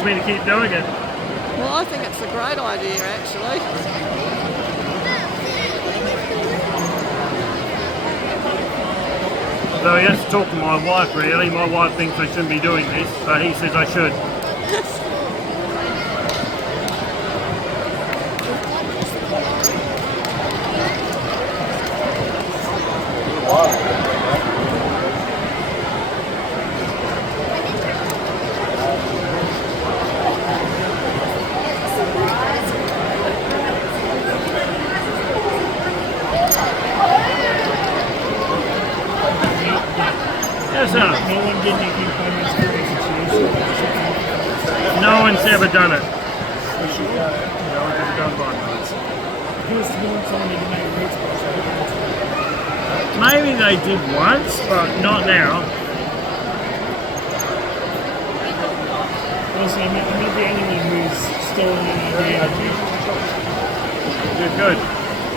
wants me to keep doing it. Well, I think it's a great idea, actually. So he has to talk to my wife, really. My wife thinks I shouldn't be doing this, but he says I should. Yes, sir. No one did anything for this situation. No one's ever done it. No one's ever done bypass. First of all, someone did make a Brixpo. Maybe they did once, but not now. Also, I'm not the only one who's stolen an idea. You're good.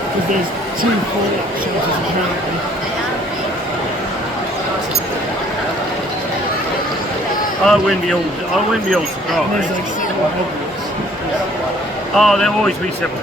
Because there's 2 fallout shelters apparently. I wouldn't be all There's surprised. like several Hogwarts. Oh, there'll always be several.